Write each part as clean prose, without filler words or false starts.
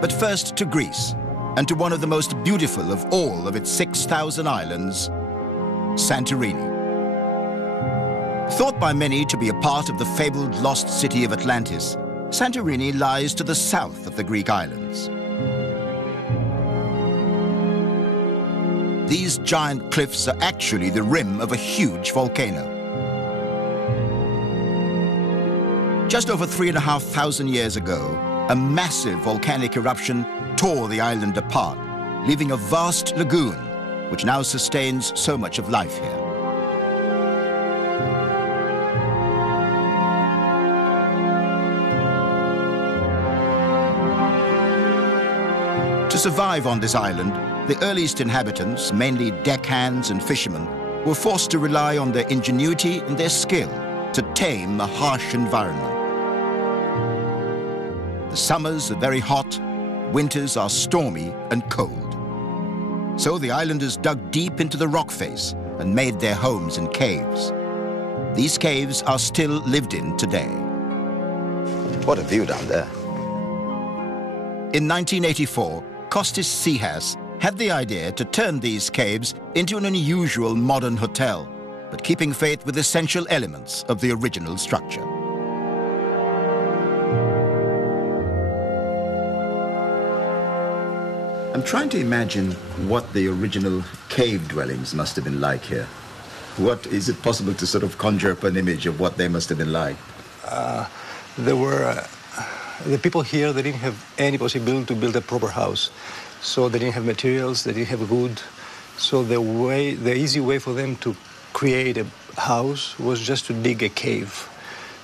But first to Greece, and to one of the most beautiful of all of its 6,000 islands, Santorini. Thought by many to be a part of the fabled lost city of Atlantis, Santorini lies to the south of the Greek islands. These giant cliffs are actually the rim of a huge volcano. Just over 3,500 years ago, a massive volcanic eruption tore the island apart, leaving a vast lagoon, which now sustains so much of life here. To survive on this island, the earliest inhabitants, mainly deckhands and fishermen, were forced to rely on their ingenuity and their skill to tame a harsh environment. The summers are very hot, winters are stormy and cold. So the islanders dug deep into the rock face and made their homes in caves. These caves are still lived in today. What a view down there. In 1984, Kostis Sihas had the idea to turn these caves into an unusual modern hotel, but keeping faith with essential elements of the original structure. I'm trying to imagine what the original cave dwellings must have been like here. What is it possible to sort of conjure up an image of what they must have been like? There were the people here. They didn't have any possibility to build a proper house, so they didn't have materials. They didn't have wood. So the easy way for them to create a house was just to dig a cave.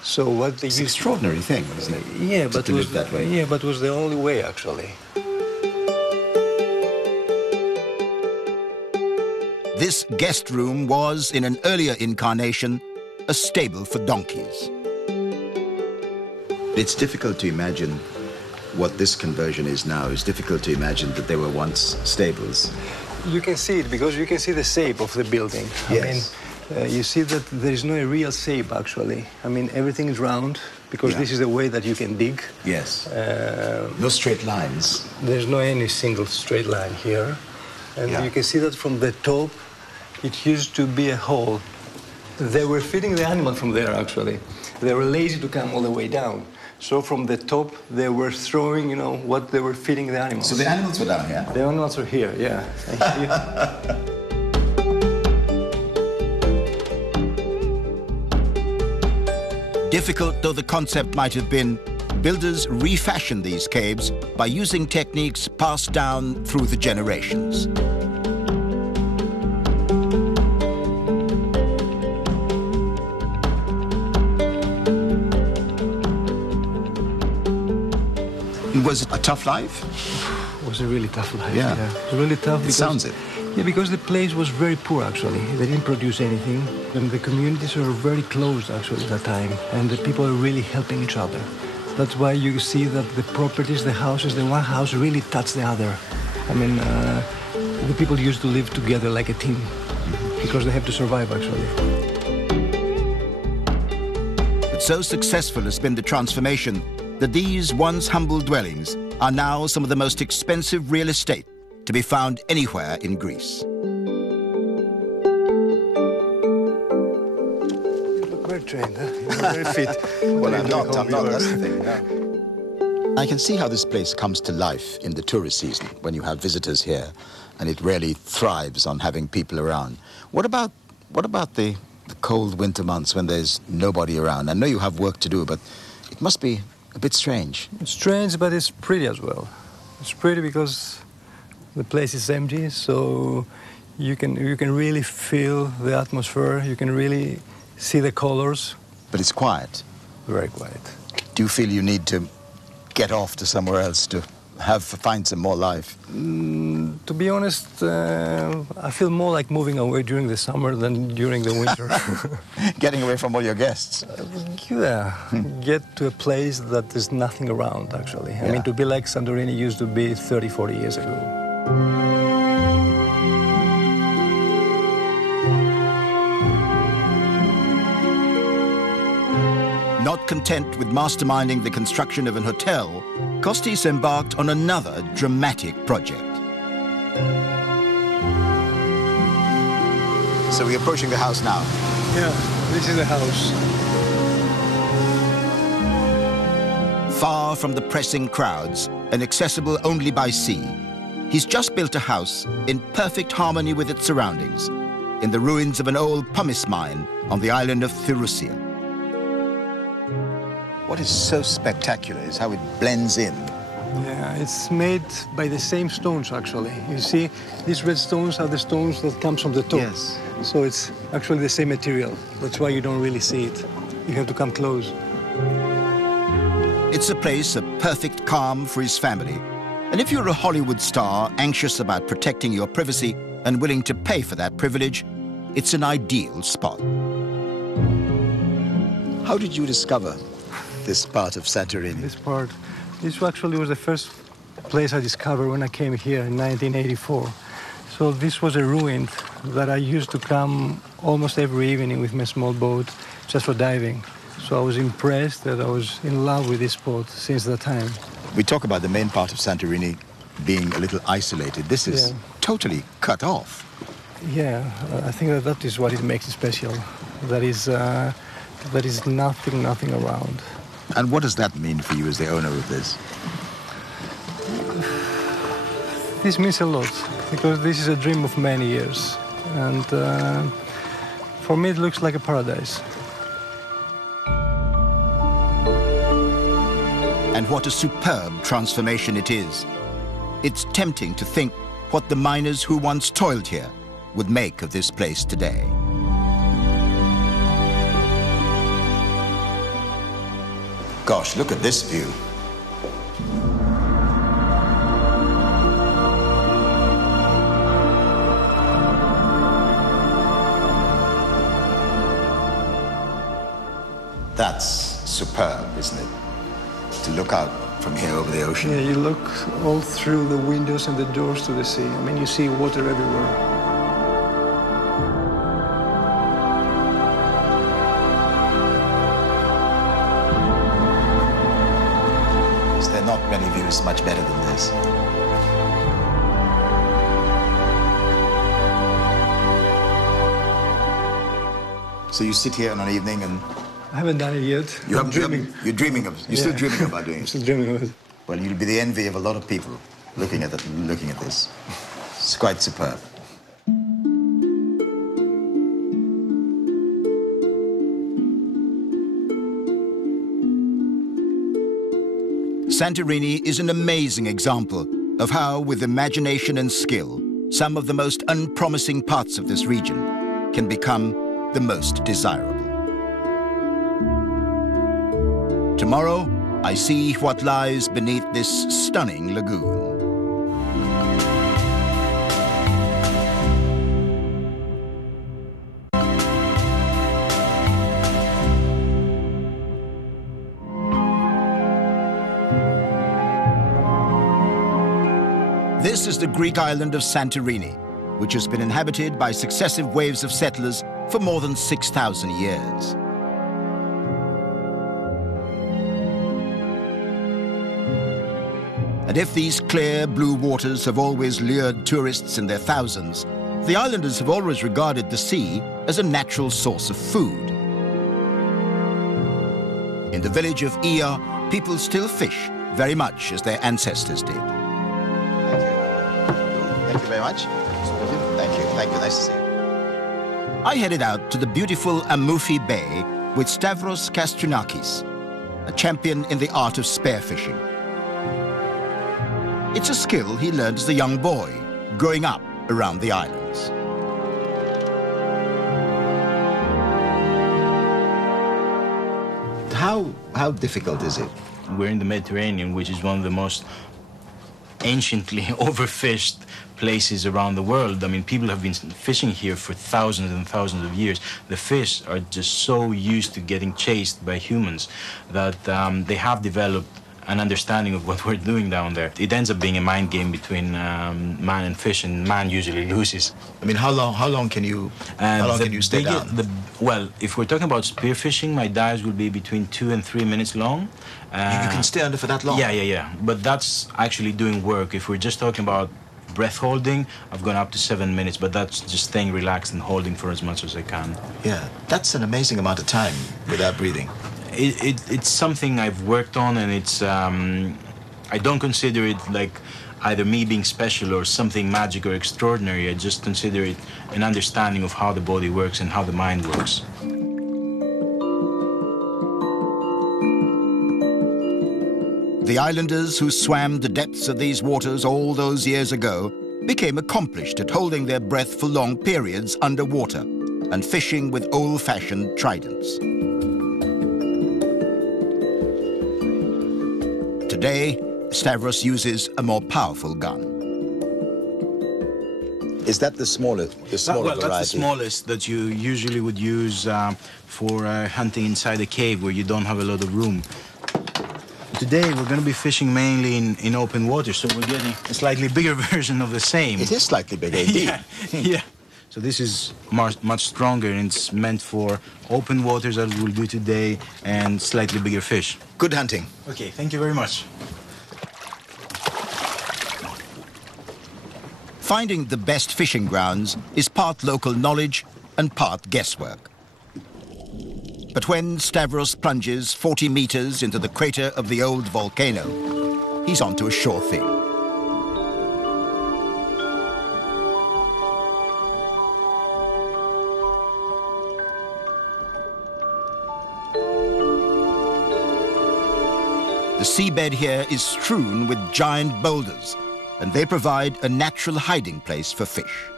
So what they It's an extraordinary thing, isn't it? Yeah, but to live that way. Yeah, but it was the only way actually. This guest room was, in an earlier incarnation, a stable for donkeys. It's difficult to imagine what this conversion is now. It's difficult to imagine that they were once stables. You can see it because you can see the shape of the building. Yes. I mean, you see that there is no real shape actually. I mean, everything is round because this is the way that you can dig. Yes. No straight lines. There's no any single straight line here. And you can see that from the top, it used to be a hole. They were feeding the animal from there, actually. They were lazy to come all the way down. So from the top, they were throwing, you know, what they were feeding the animals. So the animals were down here? The animals are here, yeah. Difficult though the concept might have been, builders refashioned these caves by using techniques passed down through the generations. Was it a tough life? It was a really tough life. Yeah. It was really tough. It sounds it. Yeah, because the place was very poor, actually. They didn't produce anything. And the communities were very close, actually, at that time. And the people were really helping each other. That's why you see that the properties, the houses, the one house really touched the other. I mean, the people used to live together like a team because they have to survive, actually. But so successful has been the transformation that these once humble dwellings are now some of the most expensive real estate to be found anywhere in Greece. You look very trained, huh? You're very fit. Well, I'm not, that's the thing. Yeah. I can see how this place comes to life in the tourist season when you have visitors here, and it really thrives on having people around. What about the cold winter months when there's nobody around? I know you have work to do, but it must be a bit strange. It's strange, but it's pretty as well. It's pretty because the place is empty, so you can really feel the atmosphere. You can really see the colors. But it's quiet. Very quiet. Do you feel you need to get off to somewhere else to find some more life? To be honest, I feel more like moving away during the summer than during the winter. Getting away from all your guests? Yeah, get to a place that there's nothing around, actually. I mean, to be like Santorini used to be 30, 40 years ago. Not content with masterminding the construction of an hotel, Costis embarked on another dramatic project. So we're approaching the house now. Yeah, this is the house. Far from the pressing crowds and accessible only by sea, he's just built a house in perfect harmony with its surroundings, in the ruins of an old pumice mine on the island of Thurussia. What is so spectacular is how it blends in. Yeah, it's made by the same stones, actually. You see, these red stones are the stones that comes from the top. Yes. So it's actually the same material. That's why you don't really see it. You have to come close. It's a place of perfect calm for his family. And if you're a Hollywood star anxious about protecting your privacy and willing to pay for that privilege, it's an ideal spot. How did you discover this part of Santorini? This actually was the first place I discovered when I came here in 1984. So this was a ruin that I used to come almost every evening with my small boat just for diving. So I was impressed that I was in love with this spot since that time. We talk about the main part of Santorini being a little isolated. This is totally cut off. Yeah, I think that is what it makes it special. There is nothing around. And what does that mean for you as the owner of this? This means a lot, because this is a dream of many years. And for me, it looks like a paradise. And what a superb transformation it is. It's tempting to think what the miners who once toiled here would make of this place today. Gosh, look at this view. That's superb, isn't it? To look out from here over the ocean. Yeah, you look all through the windows and the doors to the sea. I mean, you see water everywhere. There are not many views much better than this. So you sit here on an evening and... I haven't done it yet. You're dreaming still dreaming about doing it. Still dreaming of it. Well, you'll be the envy of a lot of people looking at this. It's quite superb. Santorini is an amazing example of how, with imagination and skill, some of the most unpromising parts of this region can become the most desirable. Tomorrow, I see what lies beneath this stunning lagoon. This is the Greek island of Santorini, which has been inhabited by successive waves of settlers for more than 6,000 years. And if these clear blue waters have always lured tourists in their thousands, the islanders have always regarded the sea as a natural source of food. In the village of Ia, people still fish very much as their ancestors did. Thank you very much. Thank you, nice to see you. I headed out to the beautiful Amalfi Bay with Stavros Kastrinakis, a champion in the art of spearfishing. It's a skill he learned as a young boy, growing up around the islands. How difficult is it? We're in the Mediterranean, which is one of the most anciently overfished places around the world. I mean, people have been fishing here for thousands and thousands of years. The fish are just so used to getting chased by humans that they have developed an understanding of what we're doing down there. It ends up being a mind game between man and fish, and man usually loses. I mean, how long can you stay down? Well, if we're talking about spearfishing, my dives will be between 2 and 3 minutes long. You can stay under for that long? Yeah. But that's actually doing work. If we're just talking about breath holding, I've gone up to 7 minutes, but that's just staying relaxed and holding for as much as I can. Yeah, that's an amazing amount of time without breathing. It's something I've worked on, and it's I don't consider it like either me being special or something magic or extraordinary. I just consider it an understanding of how the body works and how the mind works. The islanders who swam the depths of these waters all those years ago became accomplished at holding their breath for long periods underwater and fishing with old-fashioned tridents. Today, Stavros uses a more powerful gun. Is that the smaller variety? That's the smallest that you usually would use for hunting inside a cave where you don't have a lot of room. Today, we're going to be fishing mainly in open water, so we're getting a slightly bigger version of the same. It is slightly bigger, indeed. Yeah. So this is much stronger, and it's meant for open waters as we'll do today, and slightly bigger fish. Good hunting. Okay, thank you very much. Finding the best fishing grounds is part local knowledge and part guesswork. But when Stavros plunges 40 meters into the crater of the old volcano, he's onto a sure thing. The seabed here is strewn with giant boulders, and they provide a natural hiding place for fish.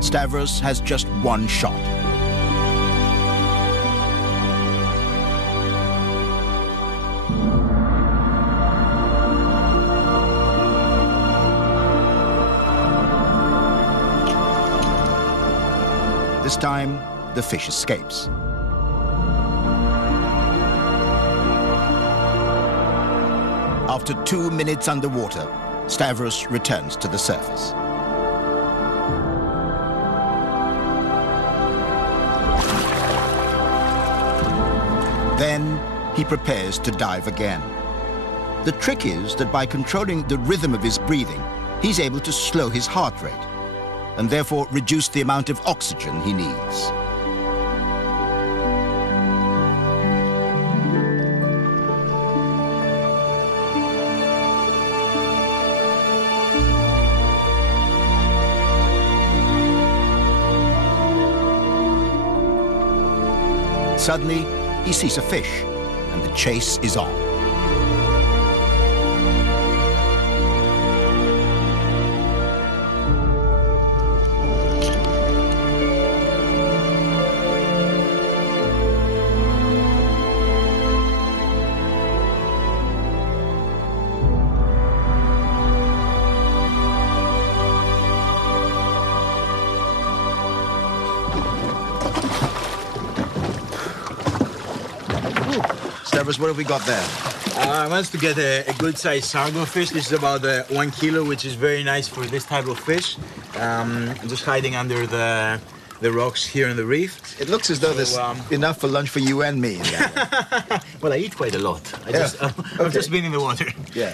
Stavros has just one shot. This time, the fish escapes. After 2 minutes underwater, Stavros returns to the surface. Then he prepares to dive again. The trick is that by controlling the rhythm of his breathing, he's able to slow his heart rate and therefore reduce the amount of oxygen he needs. Suddenly, he sees a fish, and the chase is on. Stavros, what have we got there? I managed to get a good-sized sargo fish. This is about 1 kilo, which is very nice for this type of fish. Just hiding under the rocks here in the reef. It looks as though there's enough for lunch for you and me. Well, I eat quite a lot. I've just been in the water. Yeah.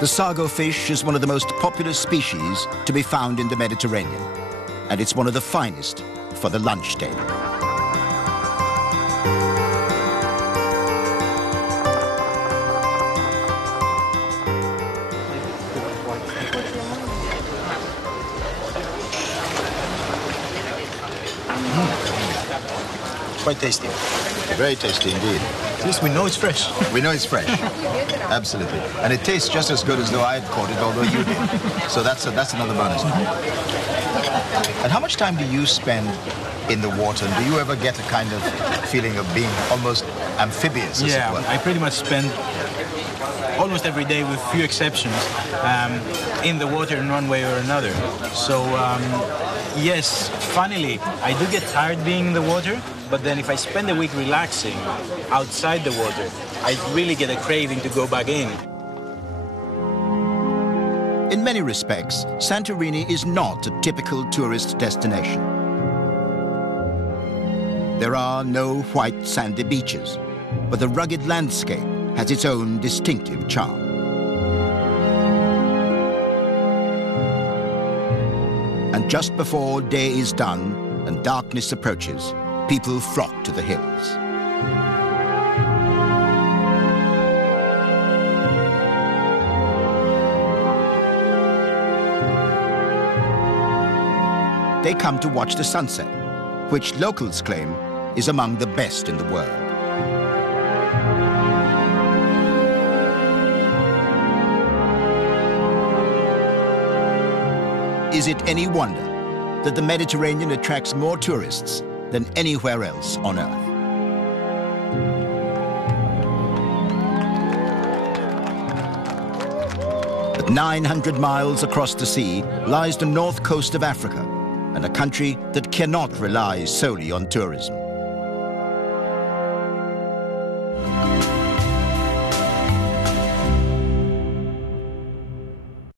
The sargo fish is one of the most popular species to be found in the Mediterranean, and it's one of the finest for the lunch table. Quite tasty. Very tasty indeed. At least we know it's fresh. We know it's fresh. Absolutely. And it tastes just as good as though I had caught it, although you did. So that's another bonus. And how much time do you spend in the water? And do you ever get a kind of feeling of being almost amphibious, as it were? I pretty much spend almost every day, with few exceptions, in the water in one way or another. So, yes, funnily, I do get tired being in the water, but then if I spend a week relaxing outside the water, I really get a craving to go back in. In many respects, Santorini is not a typical tourist destination. There are no white sandy beaches, but the rugged landscape has its own distinctive charm. And just before day is done and darkness approaches, people flock to the hills. They come to watch the sunset, which locals claim is among the best in the world. Is it any wonder that the Mediterranean attracts more tourists than anywhere else on Earth? But 900 miles across the sea lies the north coast of Africa, and a country that cannot rely solely on tourism.